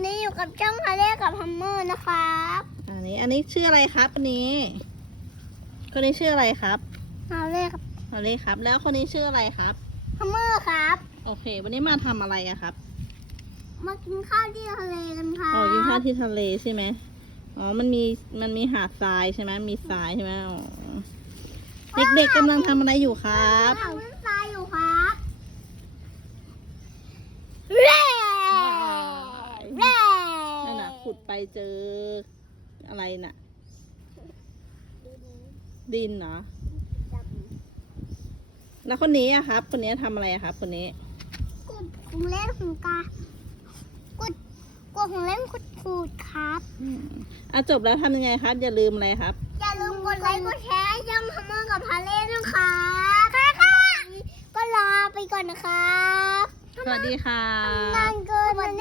วันนี้อยู่กับจ้องฮาเล่กับฮัมเมอร์นะครับอันนี้อันนี้ชื่ออะไรครับอันนี้ คนนี้ชื่ออะไรครับฮาเล่กับเอาเลยครับ แล้วคนนี้ชื่ออะไรครับฮัมเมอร์ครับ โอเค วันนี้มาทำอะไรอะครับ มากินข้าวที่ทะเลกันครับอ๋อกินข้าวที่ทะเลใช่ไหมอ๋อ มันมีมันมีหาดทรายใช่ไหมมีทรายใช่ไหมอ๋อเด็กๆกำลังทำอะไรอยู่ครับ ทำเล่นทรายอยู่ครับเร่เร่ นั่นน่ะ ขุดไปเจออะไรน่ะ ดินเหรอ แล้วคนนี้อะครับ คนนี้ทำอะไรอะครับ คนนี้กดของเล่นของกากดกดของเล่นขุดขูดครับ อืมอะจบแล้วทำยังไงครับ อย่าลืมอะไรครับ อย่าลืมกดไลค์กดแชร์ย่ำฮัมเมอร์กับฮาเล่ด้วยครับค่ะค่ะก็ลาไปก่อนนะครับสวัสดีค่ะงานเกินวัน